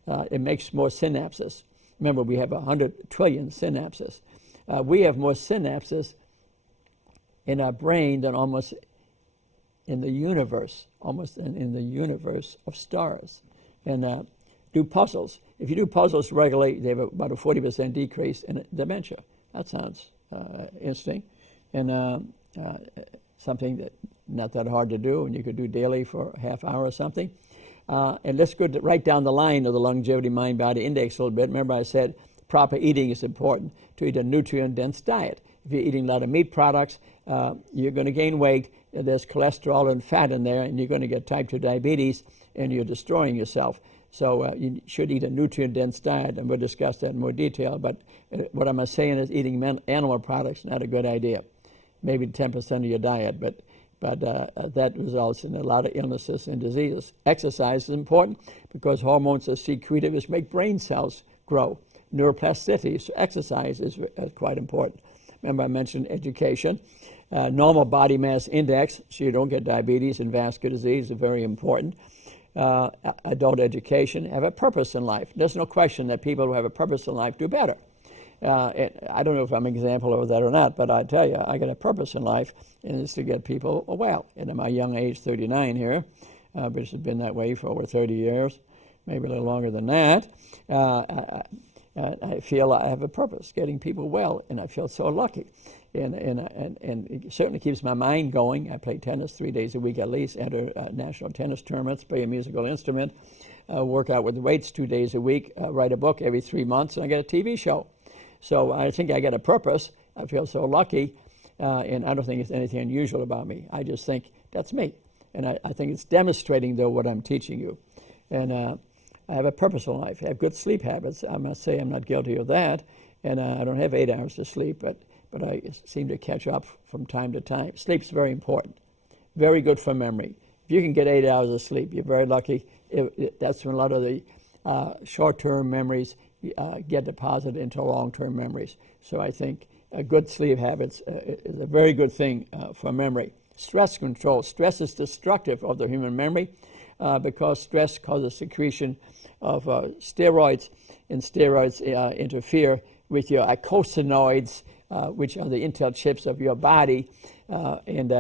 It makes more synapses. Remember, we have 100 trillion synapses. We have more synapses in our brain than almost in the universe, in the universe of stars. And do puzzles. If you do puzzles regularly, they have about a 40% decrease in dementia. That sounds interesting. And something that not that hard to do, and you could do daily for a half hour or something. And let's go right down the line of the longevity mind-body index a little bit. Remember I said proper eating is important, to eat a nutrient-dense diet. If you're eating a lot of meat products, you're going to gain weight. There's cholesterol and fat in there, and you're going to get type 2 diabetes, and you're destroying yourself. So you should eat a nutrient-dense diet, and we'll discuss that in more detail. But what I'm saying is eating animal products is not a good idea. Maybe 10% of your diet, but that results in a lot of illnesses and diseases. Exercise is important because hormones are secreted, which make brain cells grow. Neuroplasticity, so exercise is quite important. Remember I mentioned education. Normal body mass index, so you don't get diabetes and vascular disease, is very important. Adult education, have a purpose in life. There's no question that people who have a purpose in life do better. I don't know if I'm an example of that or not, but I tell you, I got a purpose in life, and it's to get people well. And at my young age, 39 here, which has been that way for over 30 years, maybe a little longer than that, I feel I have a purpose, getting people well, and I feel so lucky. And it certainly keeps my mind going. I play tennis 3 days a week at least, enter national tennis tournaments, play a musical instrument, work out with weights 2 days a week, write a book every 3 months, and I get a TV show. So I think I get a purpose. I feel so lucky, and I don't think it's anything unusual about me. I just think that's me. And I think it's demonstrating, though, what I'm teaching you. And I have a purpose in life. I have good sleep habits. I must say I'm not guilty of that. And I don't have 8 hours to sleep, but I seem to catch up from time to time. Sleep's very important. Very good for memory. If you can get 8 hours of sleep, you're very lucky. That's when a lot of the short-term memories get deposited into long-term memories. So I think good sleep habits is a very good thing for memory. Stress control. Stress is destructive of the human memory. because stress causes secretion of steroids, and steroids interfere with your eicosanoids, which are the intel chips of your body, and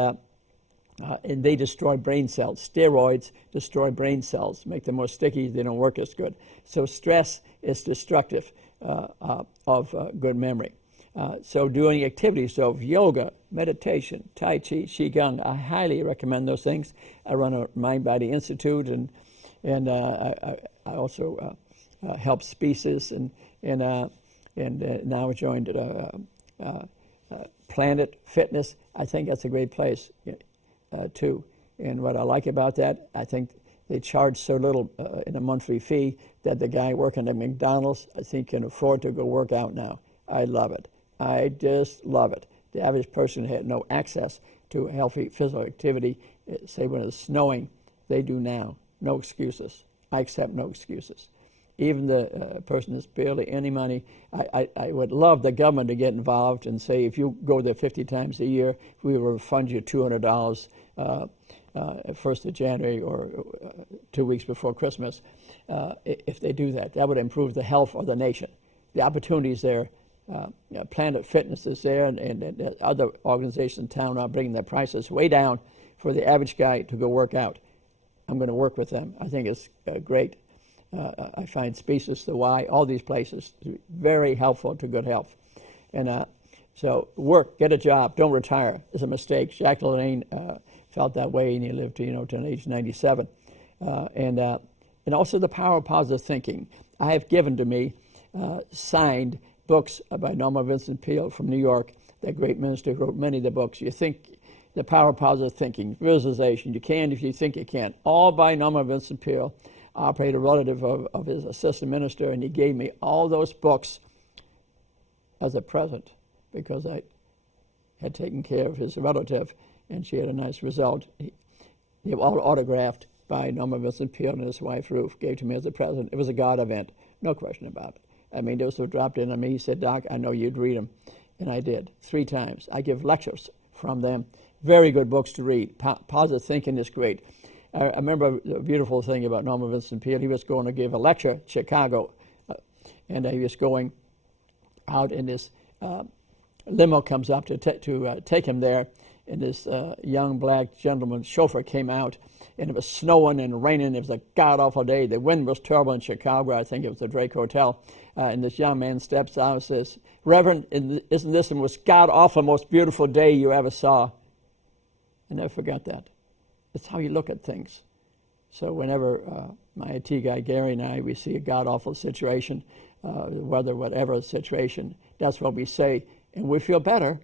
they destroy brain cells. Steroids destroy brain cells, make them more sticky, they don't work as good. So stress is destructive of good memory. So doing activities of yoga, meditation, Tai Chi, Qigong, I highly recommend those things. I run a Mind Body Institute, and I also help species, and now joined Planet Fitness. I think that's a great place too. And what I like about that, I think they charge so little in a monthly fee that the guy working at McDonald's, I think, can afford to go work out now. I love it. I just love it. The average person had no access to healthy physical activity, say when it's snowing. They do now. No excuses. I accept no excuses. Even the person that's barely any money, I would love the government to get involved and say, if you go there 50 times a year, we will refund you $200 1st of January or 2 weeks before Christmas. If they do that, that would improve the health of the nation. The opportunities there. Planet Fitness is there, and other organizations in town are bringing their prices way down for the average guy to go work out. I'm going to work with them. I think it's great. I find Species, the Y, all these places very helpful to good health. And so work, get a job, don't retire. It's a mistake. Jacques Lalanne felt that way, and he lived to age 97. And also the power of positive thinking. I have given to me signed books by Norman Vincent Peale from New York, that great minister who wrote many of the books. You think, the power of positive thinking, visualization, you can if you think you can, all by Norman Vincent Peale. I operated a relative of his assistant minister, and he gave me all those books as a present because I had taken care of his relative, and she had a nice result. They were all autographed by Norman Vincent Peale and his wife Ruth, gave to me as a present. It was a God event, no question about it. I mean, those who dropped in on me, he said, Doc, I know you'd read them. And I did, 3 times. I give lectures from them. Very good books to read. Positive thinking is great. I remember the beautiful thing about Norman Vincent Peale. He was going to give a lecture in Chicago, and he was going out, and this limo comes up to take him there, and this young black gentleman chauffeur came out, and it was snowing and raining. It was a god-awful day. The wind was terrible in Chicago. I think it was the Drake Hotel. And this young man steps out and says, Reverend, isn't this the most god-awful, most beautiful day you ever saw? I never forgot that. It's how you look at things. So whenever my IT guy, Gary, and I, we see a god-awful situation, weather, whatever situation, that's what we say. And we feel better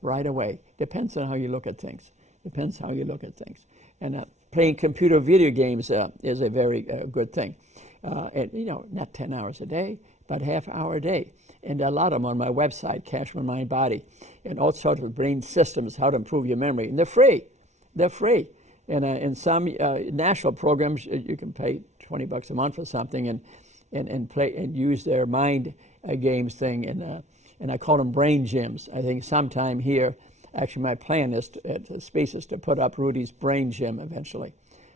right away. Depends on how you look at things. Depends how you look at things. And playing computer video games is a very good thing. And not 10 hours a day, but half hour a day. And a lot of them on my website, Cashman Mind Body, and all sorts of brain systems, how to improve your memory. And they're free. They're free. And in some national programs, you can pay $20 a month for something and play and use their mind games thing. And I call them brain gyms. I think sometime here, actually my plan is at Species to put up Rudy's brain gym eventually.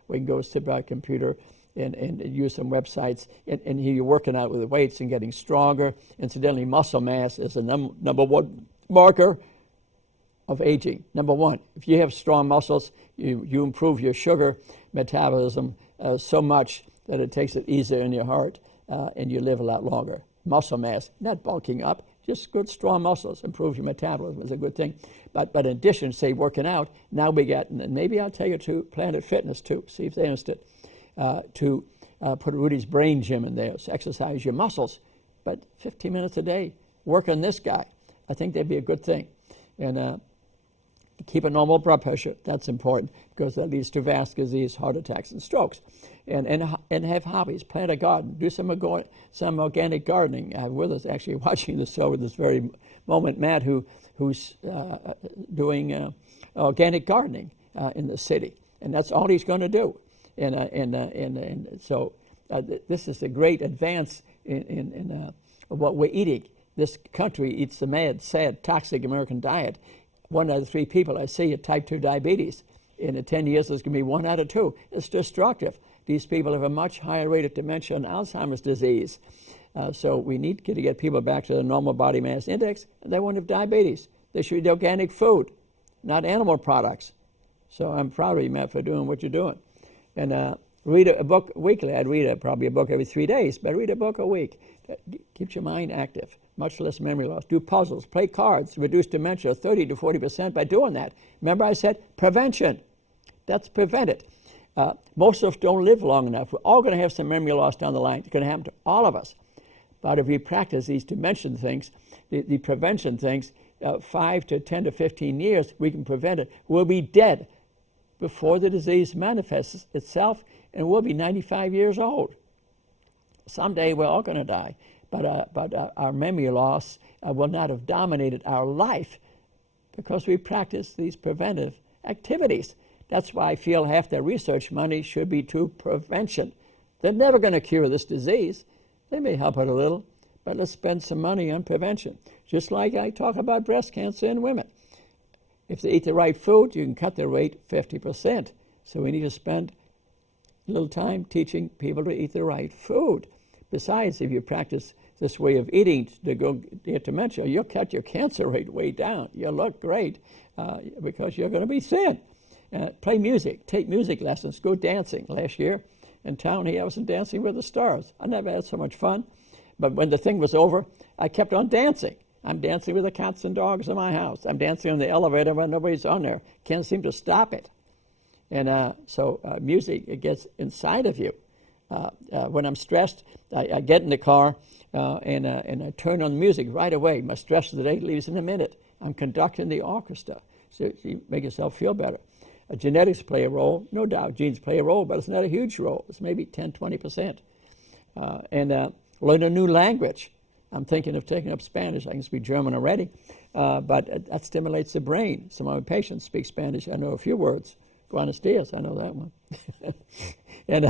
We can go sit by a computer and use some websites, and here you're working out with the weights and getting stronger. Incidentally, muscle mass is the number one marker of aging. Number one, if you have strong muscles, you improve your sugar metabolism so much that it takes it easier in your heart, and you live a lot longer. Muscle mass, not bulking up, just good strong muscles, improve your metabolism is a good thing. But in addition, say working out, now we got, and maybe I'll take you to Planet Fitness too, see if they're interested, to put Rudy's brain gym in there, so exercise your muscles, but 15 minutes a day, work on this guy. I think that'd be a good thing. And keep a normal blood pressure, that's important, because that leads to vascular disease, heart attacks, and strokes. And have hobbies, plant a garden, do some organic gardening. I have with us actually watching the show at this very moment, Matt, who's doing organic gardening in the city, and that's all he's going to do. And so this is a great advance in what we're eating. This country eats the mad, sad, toxic American diet. 1 out of 3 people I see have type 2 diabetes. In 10 years, there's going to be 1 out of 2. It's destructive. These people have a much higher rate of dementia and Alzheimer's disease. So we need to get people back to the normal body mass index, and they won't have diabetes. They should eat organic food, not animal products. So I'm proud of you, Matt, for doing what you're doing. And read a book weekly. I'd read probably a book every 3 days, but read a book a week. That keeps your mind active, much less memory loss. Do puzzles, play cards, reduce dementia 30 to 40% by doing that. Remember I said prevention. That's prevent it. Most of us don't live long enough. We're all going to have some memory loss down the line. It's going to happen to all of us. But if we practice these dementia things, the prevention things, 5 to 10 to 15 years, we can prevent it. We'll be dead before the disease manifests itself, and we'll be 95 years old. Someday we're all going to die, but our memory loss will not have dominated our life because we practice these preventive activities. That's why I feel half the research money should be to prevention. They're never going to cure this disease. They may help it a little, but let's spend some money on prevention. Just like I talk about breast cancer in women. If they eat the right food, you can cut their rate 50%. So we need to spend a little time teaching people to eat the right food. Besides, if you practice this way of eating to go get dementia, you'll cut your cancer rate way down. You'll look great because you're going to be thin. Play music, take music lessons, go dancing. Last year in town, I was in Dancing with the Stars. I never had so much fun. But when the thing was over, I kept on dancing. I'm dancing with the cats and dogs in my house. I'm dancing on the elevator when nobody's on there. Can't seem to stop it. And so music, it gets inside of you. When I'm stressed, I get in the car and I turn on the music right away. My stress of the day leaves in a minute. I'm conducting the orchestra, so you make yourself feel better. Genetics play a role, no doubt. Genes play a role, but it's not a huge role. It's maybe 10, 20%. And learn a new language. I'm thinking of taking up Spanish. I can speak German already, but that stimulates the brain. Some of my patients speak Spanish. I know a few words. Buenos dias, I know that one. And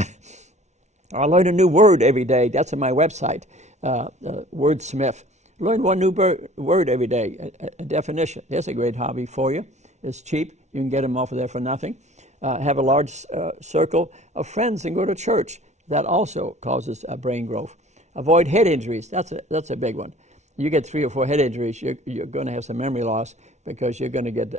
I learn a new word every day. That's on my website, Wordsmith. Learn one new word every day, a definition. There's a great hobby for you. It's cheap. You can get them off of there for nothing. Have a large circle of friends and go to church. That also causes brain growth. Avoid head injuries. That's a big one. You get 3 or 4 head injuries, you're going to have some memory loss because you're going to get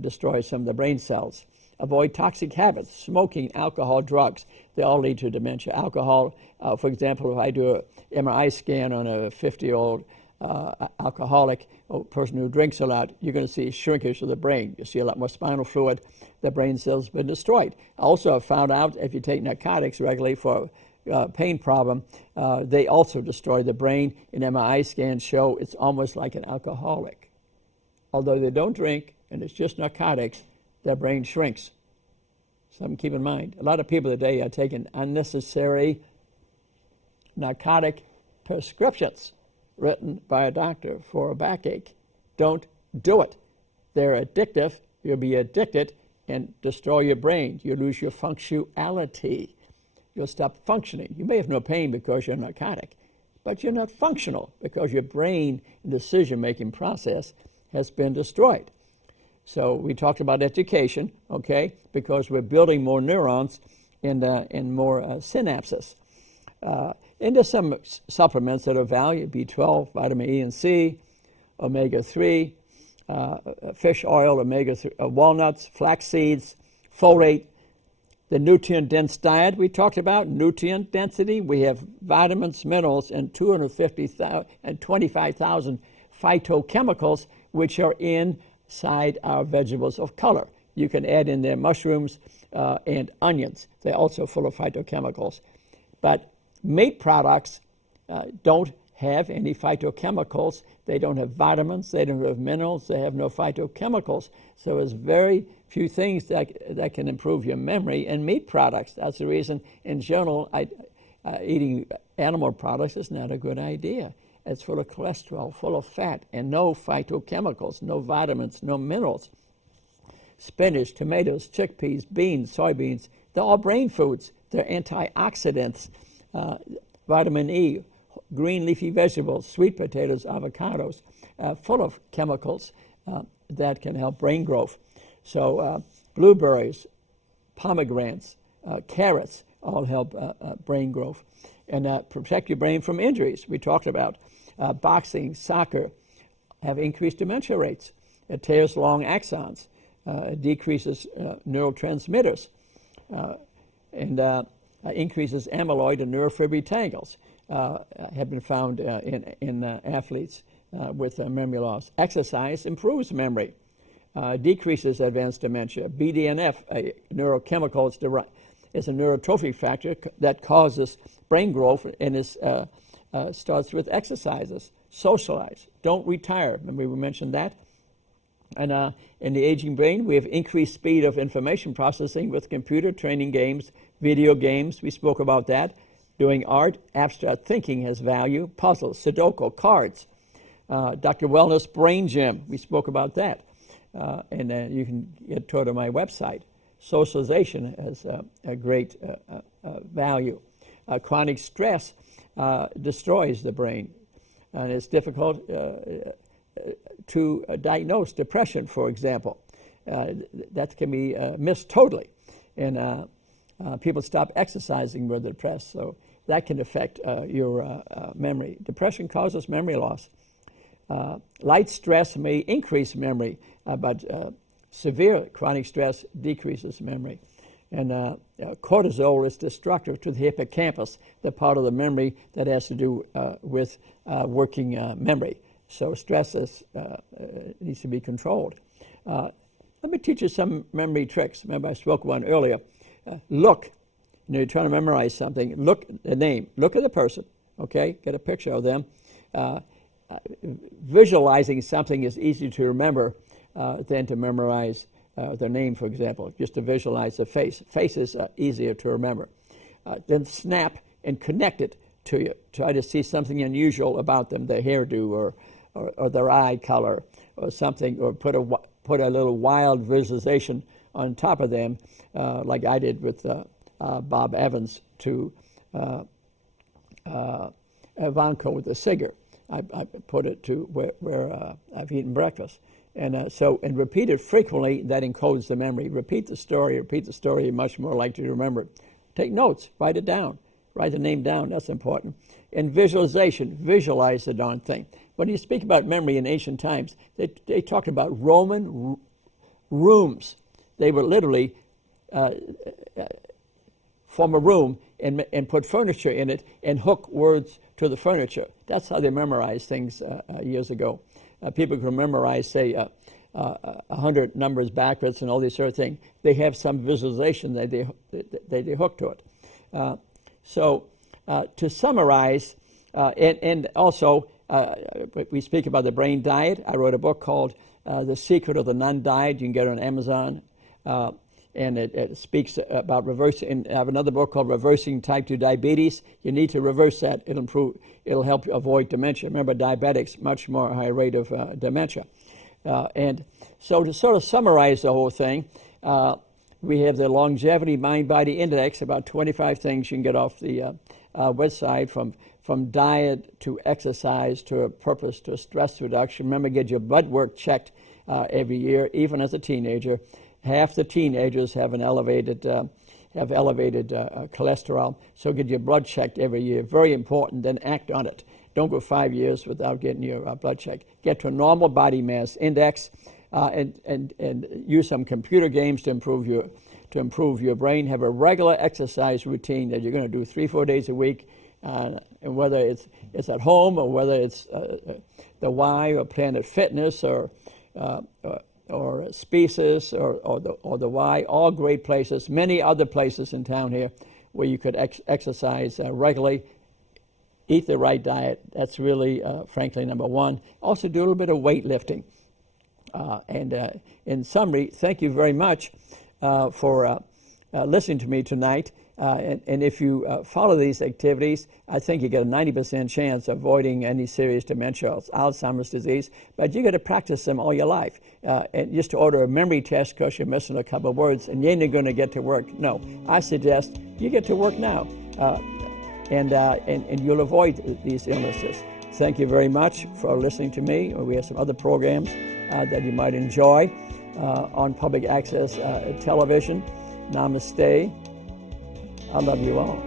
destroy some of the brain cells. Avoid toxic habits, smoking, alcohol, drugs. They all lead to dementia. Alcohol, for example, if I do an MRI scan on a 50-year-old alcoholic, a person who drinks a lot, you're going to see shrinkage of the brain. You see a lot more spinal fluid. The brain cells have been destroyed. I also have found out if you take narcotics regularly for pain problem, they also destroy the brain. In MRI scans show it's almost like an alcoholic. Although they don't drink and it's just narcotics, their brain shrinks. Something to keep in mind. A lot of people today are taking unnecessary narcotic prescriptions written by a doctor for a backache. Don't do it. They're addictive. You'll be addicted and destroy your brain. You lose your functionality. You'll stop functioning. You may have no pain because you're narcotic, but you're not functional because your brain and decision-making process has been destroyed. So we talked about education, okay, because we're building more neurons and more synapses. And there's some supplements that are valued, B12, vitamin E and C, omega-3, fish oil, omega-3, walnuts, flax seeds, folate, the nutrient-dense diet we talked about, nutrient density. We have vitamins, minerals, and 250,000 and 25,000 phytochemicals, which are inside our vegetables of color. You can add in there mushrooms and onions. They're also full of phytochemicals. But meat products don't have any phytochemicals. They don't have vitamins. They don't have minerals. They have no phytochemicals. So there's very few things that can improve your memory in meat products. That's the reason, in general, eating animal products is not a good idea. It's full of cholesterol, full of fat, and no phytochemicals, no vitamins, no minerals. Spinach, tomatoes, chickpeas, beans, soybeans, they're all brain foods. They're antioxidants. Vitamin E, green leafy vegetables, sweet potatoes, avocados, full of chemicals that can help brain growth. So blueberries, pomegranates, carrots all help brain growth. And protect your brain from injuries. We talked about boxing, soccer have increased dementia rates. It tears long axons. It decreases neurotransmitters and increases amyloid and neurofibrillary tangles. Have been found in athletes with memory loss. Exercise improves memory, decreases advanced dementia. BDNF, a neurochemical, is a neurotrophic factor that causes brain growth and starts with exercises. Socialize. Don't retire. Remember we mentioned that? And in the aging brain, we have increased speed of information processing with computer training games, video games. We spoke about that. Doing art, abstract thinking has value. Puzzles, Sudoku, cards. Dr. Wellness Brain Gym. We spoke about that. And you can get to my website. Socialization has a great value. Chronic stress destroys the brain. And it's difficult to diagnose depression, for example. That can be missed totally. And people stop exercising when they're depressed, so that can affect your memory. Depression causes memory loss. Light stress may increase memory, but severe chronic stress decreases memory. And cortisol is destructive to the hippocampus, the part of the memory that has to do with working memory. So stress needs to be controlled. Let me teach you some memory tricks. Remember I spoke one earlier. Look, you're trying to memorize something, look at the name, look at the person, okay? Get a picture of them. Visualizing something is easier to remember than to memorize their name, for example, just to visualize the face. Face is easier to remember. Then snap and connect it to you. Try to see something unusual about them, their hairdo or their eye color or something, or put a little wild visualization on top of them, like I did with Bob Evans to Ivanko the singer. I put it to where I've eaten breakfast. And repeat it frequently, that encodes the memory. Repeat the story, you're much more likely to remember it. Take notes, write it down. Write the name down, that's important. And visualization, visualize the darn thing. When you speak about memory in ancient times, they talked about Roman rooms. They would literally form a room and put furniture in it and hook words to the furniture. That's how they memorized things years ago. People can memorize, say, 100 numbers backwards and all these sort of things. They have some visualization that they hook to it. So to summarize, and also we speak about the brain diet. I wrote a book called The Secret of the Non-Diet. You can get it on Amazon. And it speaks about reversing. And I have another book called Reversing Type 2 Diabetes. You need to reverse that. It'll help you avoid dementia. Remember, diabetics, much more high rate of dementia. And so to sort of summarize the whole thing, we have the Longevity Mind-Body Index, about 25 things you can get off the website, from diet to exercise to a purpose to stress reduction. Remember, get your blood work checked every year, even as a teenager. Half the teenagers have elevated cholesterol, so get your blood checked every year. Very important. Then act on it. Don't go 5 years without getting your blood checked. Get to a normal body mass index, and use some computer games to improve your brain. Have a regular exercise routine that you're going to do 3-4 days a week, and whether it's at home or whether it's the Y or Planet Fitness or Species or the Y, all great places. Many other places in town here where you could exercise regularly. Eat the right diet. That's really, frankly, number one. Also do a little bit of weightlifting. And in summary, thank you very much for listening to me tonight. And if you follow these activities, I think you get a 90% chance of avoiding any serious dementia, Alzheimer's disease. But you got to practice them all your life. And just to order a memory test because you're missing a couple of words and you ain't going to get to work. No, I suggest you get to work now, and you'll avoid these illnesses. Thank you very much for listening to me. We have some other programs that you might enjoy. on public access television. Namaste. I love you all.